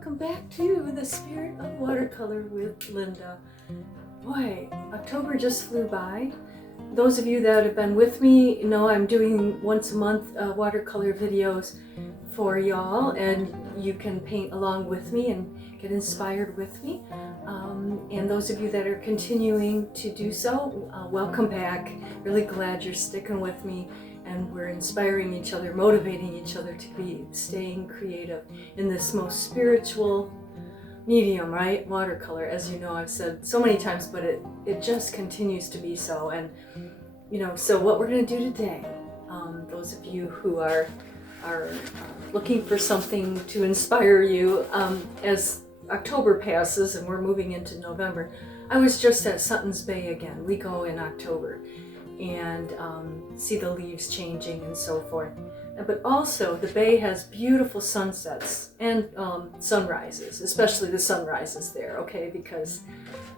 welcome back to the Spirit of Watercolor with Linda. Boy, October just flew by. Those of you that have been with me know I'm doing once a month watercolor videos for y'all, and you can paint along with me and get inspired with me. And those of you that are continuing to do so, welcome back. Really glad you're sticking with me, and we're inspiring each other, motivating each other to be staying creative in this most spiritual medium, right? Watercolor, as you know, I've said so many times, but it just continues to be so. And so what we're going to do today, those of you who are looking for something to inspire you, as October passes and we're moving into November. I was just at Sutton's Bay again. We go in October and see the leaves changing and so forth. But also the bay has beautiful sunsets and sunrises, especially the sunrises there, okay, because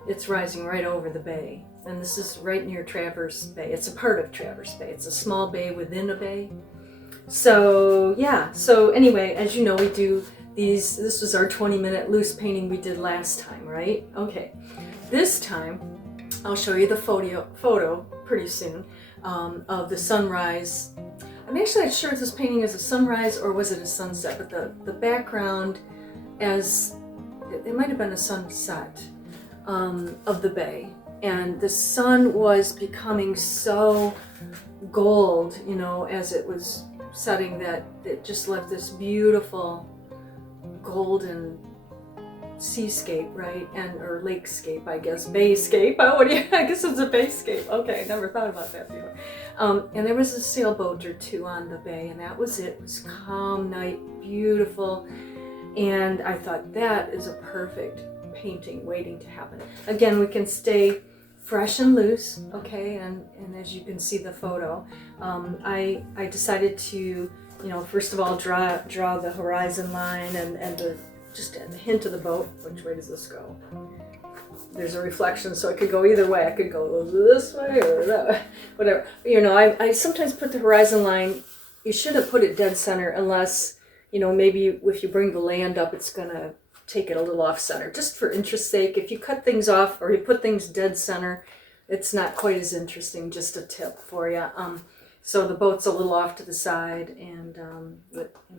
it's rising right over the bay. And this is right near Traverse Bay. It's a part of Traverse Bay. It's a small bay within a bay. So yeah, so anyway, as you know, we do these, this was our 20-minute loose painting we did last time, right? Okay, this time I'll show you the photo pretty soon of the sunrise. I'm actually not sure if this painting is a sunrise or was it a sunset, but the background, as it might have been a sunset of the bay, and the sun was becoming so gold, as it was setting, that it just left this beautiful golden seascape, right? Or lakescape, I guess. Bayscape. I guess it's a bayscape. Okay, I never thought about that before. And there was a sailboat or two on the bay, and that was it. It was calm night, beautiful. And I thought that is a perfect painting waiting to happen. Again, we can stay fresh and loose, okay? And as you can see the photo, I decided to, first of all, draw the horizon line and just a hint of the boat. Which way does this go? There's a reflection, so it could go either way. I could go this way or that way, whatever. I sometimes put the horizon line, you shouldn't put it dead center unless, maybe if you bring the land up, it's gonna take it a little off center, just for interest's sake. If you cut things off or you put things dead center, it's not quite as interesting. Just a tip for you. So the boat's a little off to the side, and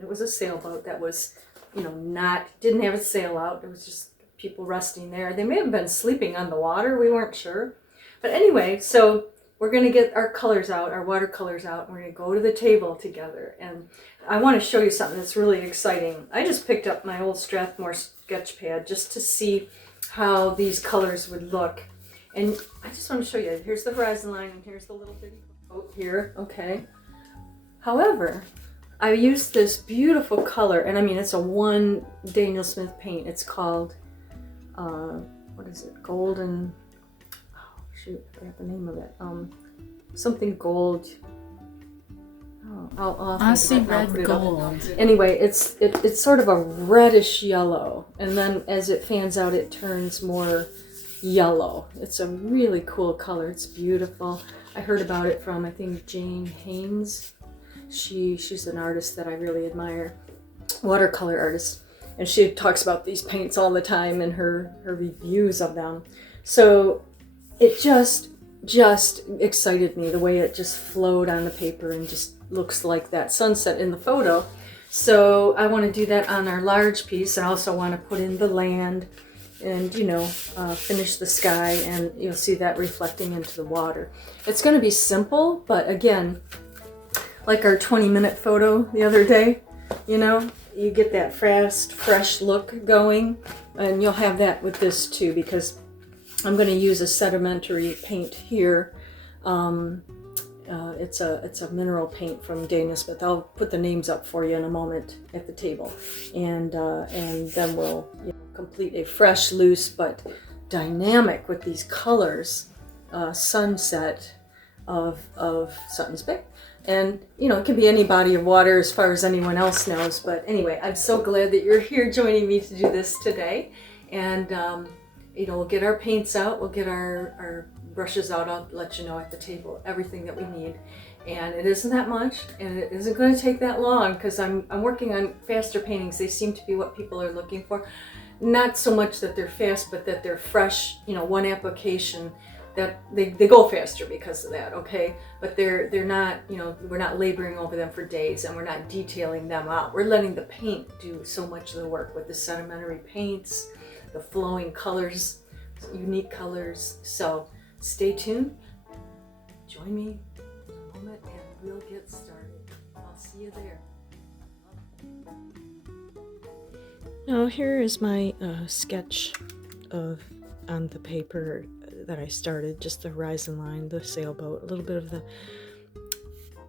it was a sailboat that was, didn't have a sail out. It was just people resting there. They may have been sleeping on the water. We weren't sure. But anyway, so we're going to get our colors out, our watercolors out, and we're going to go to the table together. And I want to show you something that's really exciting. I just picked up my old Strathmore sketch pad just to see how these colors would look. And I just want to show you. Here's the horizon line, and here's the little bitty boat here, okay? However, I used this beautiful color, and I mean, it's a one Daniel Smith paint. It's called, what is it? Golden, oh shoot, I forgot the name of it. Something gold. Oh, I'll Assie Red Gold. Anyway, it's sort of a reddish yellow, and then as it fans out, it turns more yellow. It's a really cool color. It's beautiful. I heard about it from, I think, Jane Haynes. She's an artist that I really admire, watercolor artist, and she talks about these paints all the time in her reviews of them. So it just excited me, the way it just flowed on the paper and just looks like that sunset in the photo. So I want to do that on our large piece. I also want to put in the land and finish the sky, and you'll see that reflecting into the water. It's going to be simple, but again, like our 20-minute photo the other day, you get that fast, fresh look going, and you'll have that with this too, because I'm going to use a sedimentary paint here. It's a mineral paint from Daniel Smith. I'll put the names up for you in a moment at the table, and then we'll complete a fresh, loose but dynamic with these colors sunset of Sutton's Bay. And it can be any body of water as far as anyone else knows. But anyway, I'm so glad that you're here joining me to do this today. And we'll get our paints out, we'll get our brushes out. I'll let you know at the table everything that we need. And it isn't that much, and it isn't going to take that long because I'm working on faster paintings. They seem to be what people are looking for. Not so much that they're fast, but that they're fresh, you know, one application, that they go faster because of that, okay? But they're not, you know, we're not laboring over them for days, and we're not detailing them out. We're letting the paint do so much of the work with the sedimentary paints, the flowing colors, unique colors. So stay tuned, join me in a moment, and we'll get started. I'll see you there. Now here is my sketch on the paper that I started, just the horizon line, the sailboat, a little bit of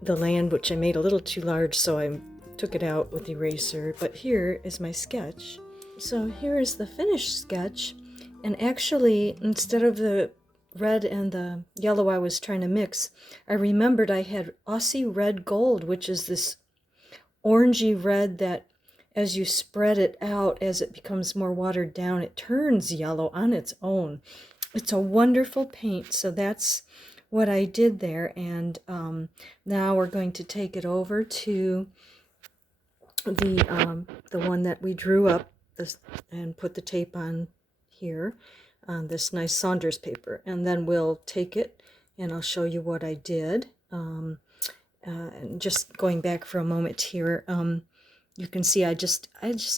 the land, which I made a little too large, so I took it out with the eraser. But here is my sketch. So here is the finished sketch, and actually, instead of the red and the yellow I was trying to mix, I remembered I had Assie Red Gold, which is this orangey red that, as you spread it out, as it becomes more watered down, it turns yellow on its own. It's a wonderful paint, so that's what I did there. And now we're going to take it over to the one that we drew up this, and put the tape on here on this nice Saunders paper. And then we'll take it, and I'll show you what I did. And just going back for a moment here, you can see I just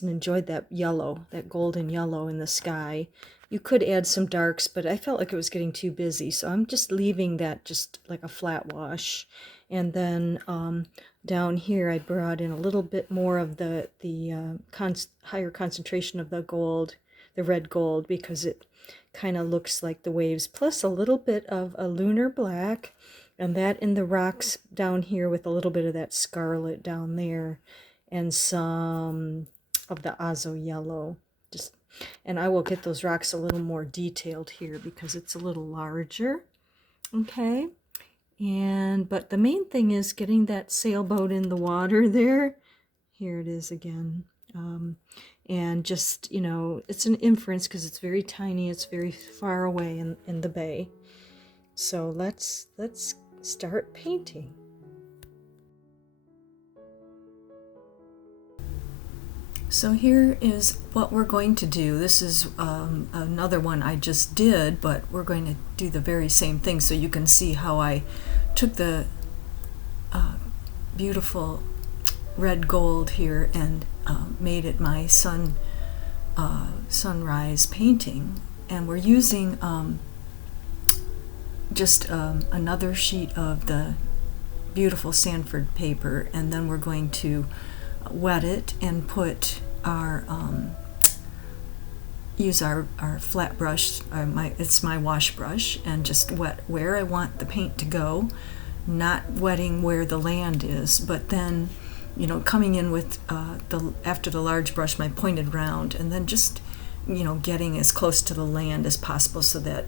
enjoyed that yellow, that golden yellow in the sky. You could add some darks, but I felt like it was getting too busy, so I'm just leaving that just like a flat wash. And then down here I brought in a little bit more of the higher concentration of the gold, the red gold, because it kind of looks like the waves, plus a little bit of a lunar black, and that in the rocks down here with a little bit of that scarlet down there, and some of the Azo Yellow. And I will get those rocks a little more detailed here because it's a little larger. Okay, but the main thing is getting that sailboat in the water there. Here it is again. And just, you know, it's an inference because it's very tiny, it's very far away in the bay. So let's start painting. So here is what we're going to do. This is another one I just did, but we're going to do the very same thing so you can see how I took the beautiful red gold here and made it my sunrise painting. And we're using just another sheet of the beautiful Sanford paper, and then we're going to wet it and put our use our flat brush, it's my wash brush, and just wet where I want the paint to go, not wetting where the land is, but then, you know, coming in with after the large brush, my pointed round, and then just, you know, getting as close to the land as possible so that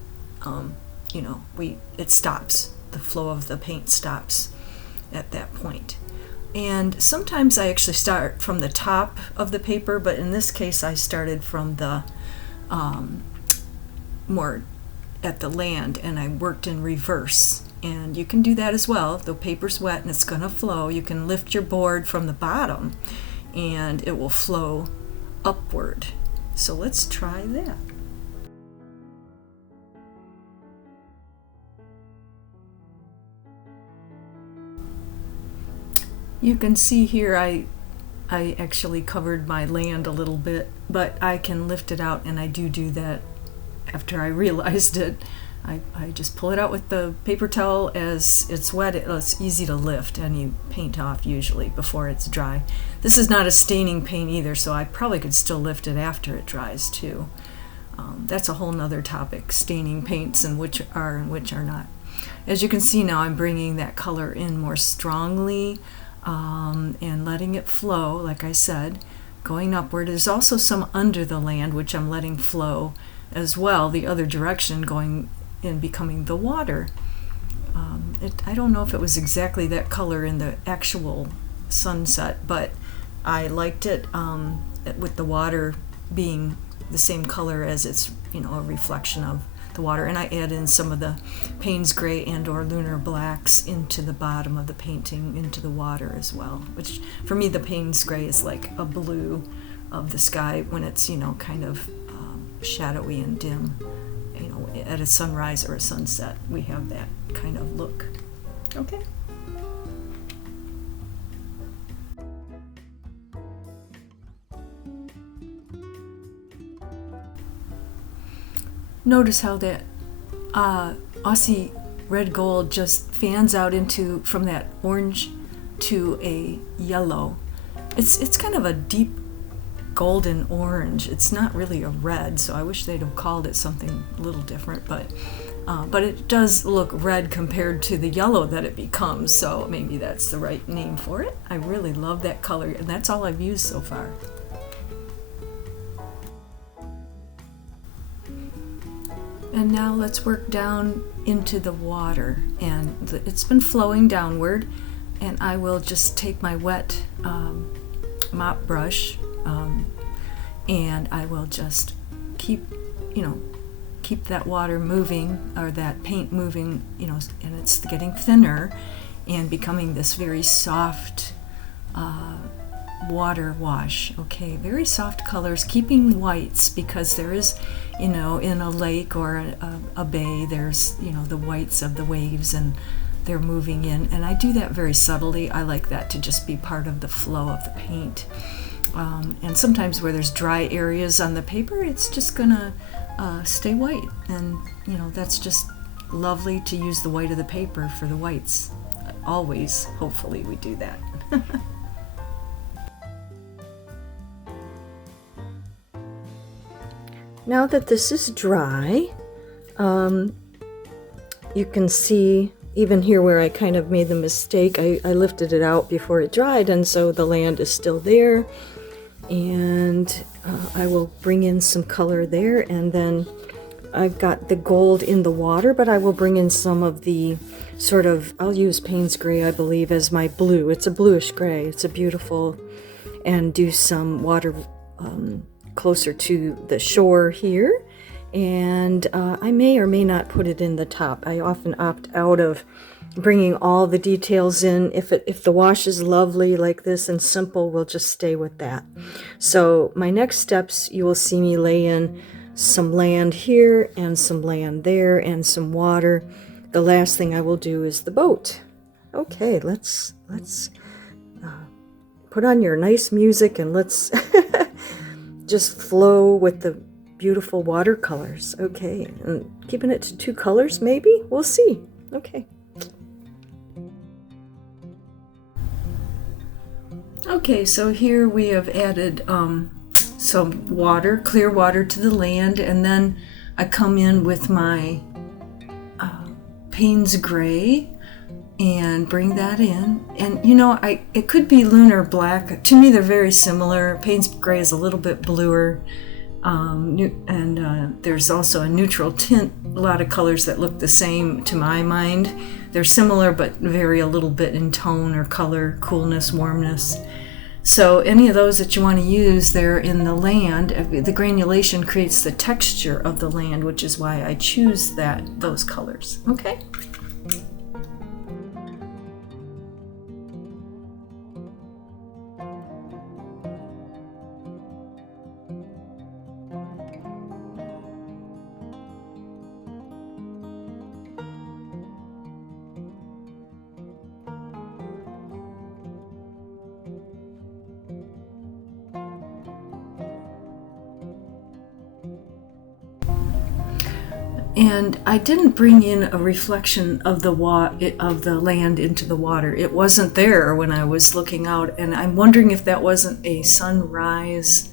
you know, it stops, the flow of the paint stops at that point. And sometimes I actually start from the top of the paper, but in this case I started from the more at the land, and I worked in reverse. And you can do that as well. The paper's wet and it's going to flow. You can lift your board from the bottom and it will flow upward. So let's try that. You can see here I actually covered my land a little bit, but I can lift it out, and I do that after I realized it. I just pull it out with the paper towel as it's wet. It's easy to lift any paint off usually before it's dry. This is not a staining paint either, so I probably could still lift it after it dries too. That's a whole nother topic, staining paints and which are and which are not. As you can see now, I'm bringing that color in more strongly and letting it flow, like I said, going upward. There's also some under the land, which I'm letting flow as well, the other direction, going in, becoming the water. I don't know if it was exactly that color in the actual sunset, but I liked it with the water being the same color as it's, you know, a reflection of the water. And I add in some of the Payne's gray and or Lunar blacks into the bottom of the painting, into the water as well, which for me the Payne's gray is like a blue of the sky when it's, you know, kind of shadowy and dim. You know, at a sunrise or a sunset, we have that kind of look. Okay. Notice how that Assie Red Gold just fans out into from that orange to a yellow. It's kind of a deep golden orange. It's not really a red, so I wish they'd have called it something a little different, but it does look red compared to the yellow that it becomes, so maybe that's the right name for it. I really love that color, and that's all I've used so far. And now let's work down into the water, and it's been flowing downward, and I will just take my wet mop brush, and I will just keep that water moving, or that paint moving, you know, and it's getting thinner and becoming this very soft water wash. Okay, very soft colors, keeping whites, because there is, you know, in a lake or a bay, there's, you know, the whites of the waves and they're moving in, and I do that very subtly. I like that to just be part of the flow of the paint. And sometimes where there's dry areas on the paper, it's just gonna stay white, and you know, that's just lovely to use the white of the paper for the whites. Always, hopefully we do that. Now that this is dry, you can see even here where I kind of made the mistake, I lifted it out before it dried, and so the land is still there. And I will bring in some color there, and then I've got the gold in the water, but I will bring in some of the sort of, I'll use Payne's gray, I believe, as my blue. It's a bluish gray. It's a beautiful, and do some water closer to the shore here. And I may or may not put it in the top. I often opt out of bringing all the details in. If the wash is lovely like this and simple, we'll just stay with that. So my next steps, you will see me lay in some land here and some land there and some water. The last thing I will do is the boat. Okay, let's put on your nice music and let's just flow with the beautiful watercolors. Okay, and keeping it to 2 colors maybe? We'll see. Okay. Okay, so here we have added some water, clear water to the land, and then I come in with my Payne's gray and bring that in. And you know, it could be Lunar black. To me, they're very similar. Payne's gray is a little bit bluer, and there's also a neutral tint. A lot of colors that look the same to my mind. They're similar but vary a little bit in tone or color, coolness, warmness. So any of those that you want to use there in the land, the granulation creates the texture of the land, which is why I choose those colors. Okay. And I didn't bring in a reflection of the land into the water. It wasn't there when I was looking out, and I'm wondering if that wasn't a sunrise.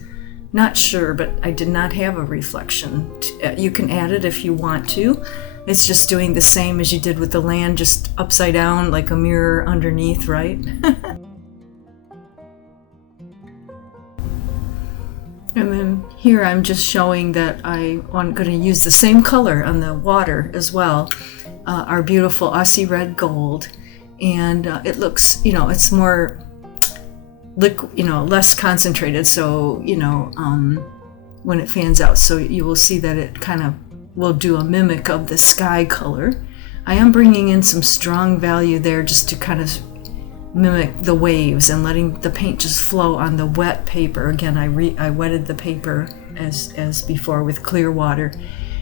Not sure, but I did not have a reflection. You can add it if you want to. It's just doing the same as you did with the land, just upside down like a mirror underneath, right? And then here I'm just showing that I'm going to use the same color on the water as well, our beautiful Assie Red Gold. And it looks, you know, it's more, less concentrated. So, when it fans out. So you will see that it kind of will do a mimic of the sky color. I am bringing in some strong value there just to kind of mimic the waves and letting the paint just flow on the wet paper. Again, I wetted the paper as before with clear water,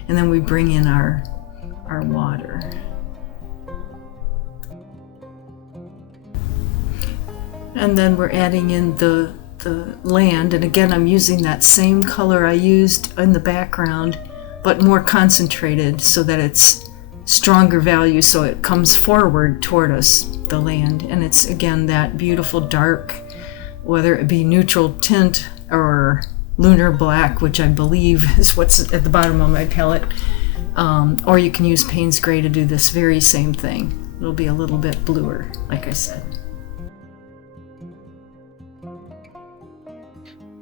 and then we bring in our water. And then we're adding in the land, and again I'm using that same color I used in the background, but more concentrated so that it's stronger value, so it comes forward toward us, the land. And it's again that beautiful dark, whether it be neutral tint or lunar black, which I believe is what's at the bottom of my palette, or you can use Payne's gray to do this very same thing. It'll be a little bit bluer, like I said.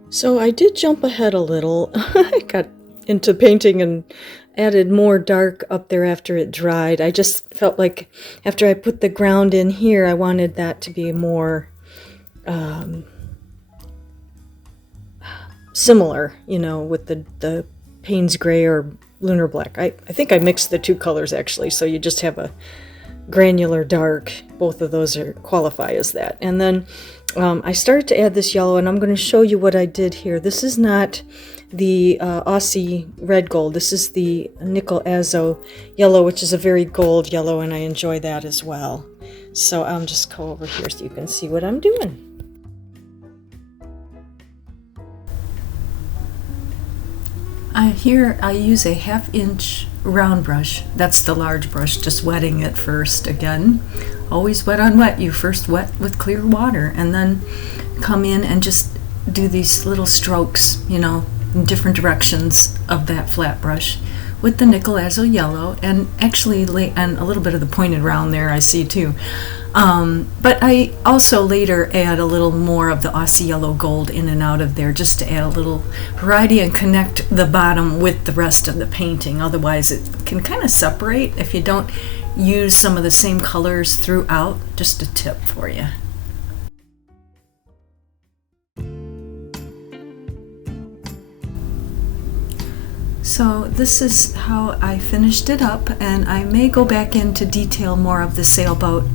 So I did jump ahead a little. I got into painting and added more dark up there after it dried. I just felt like after I put the ground in here, I wanted that to be more similar, you know, with the Payne's gray or lunar black. I think I mixed the two colors actually, so you just have a granular dark. Both of those qualify as that. And then I started to add this yellow, and I'm going to show you what I did here. This is not the Assie Red Gold. This is the Nickel Azo Yellow, which is a very gold yellow, and I enjoy that as well. So I'll just go over here so you can see what I'm doing. Here I use a 1/2 inch round brush. That's the large brush, just wetting it first. Again, always wet on wet. You first wet with clear water and then come in and just do these little strokes, you know, in different directions of that flat brush with the Nickel Azo Yellow, and actually and a little bit of the pointed round there I see too. But I also later add a little more of the Assie Yellow Gold in and out of there, just to add a little variety and connect the bottom with the rest of the painting. Otherwise it can kind of separate if you don't use some of the same colors throughout. Just a tip for you. So this is how I finished it up, and I may go back into detail more of the sailboat,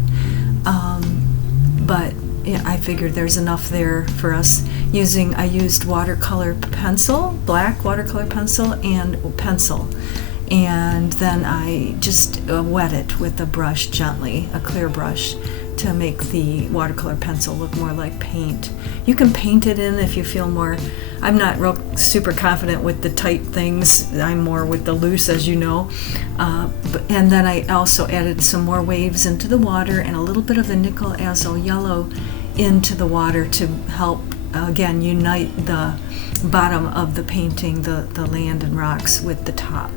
but yeah, I figured there's enough there for us. I used watercolor pencil, black watercolor pencil and pencil, and then I just wet it with a brush gently, a clear brush, to make the watercolor pencil look more like paint. You can paint it in if you feel more. I'm not real super confident with the tight things. I'm more with the loose, as you know. And then I also added some more waves into the water and a little bit of the Nickel Azo Yellow into the water to help, again, unite the bottom of the painting, the land and rocks, with the top.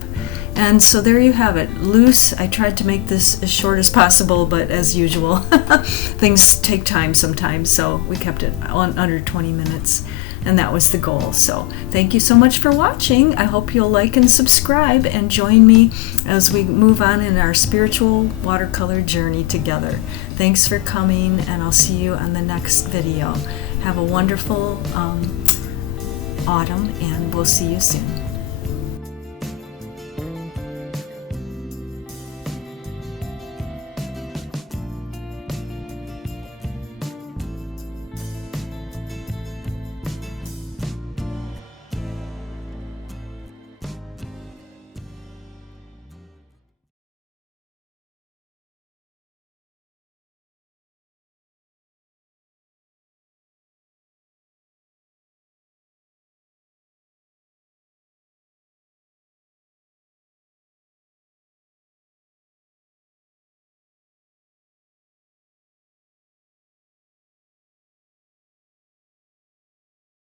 And so there you have it. Loose. I tried to make this as short as possible, but as usual, things take time sometimes, so we kept it on under 20 minutes, and that was the goal. So thank you so much for watching. I hope you'll like and subscribe and join me as we move on in our spiritual watercolor journey together. Thanks for coming, and I'll see you on the next video. Have a wonderful autumn, and we'll see you soon.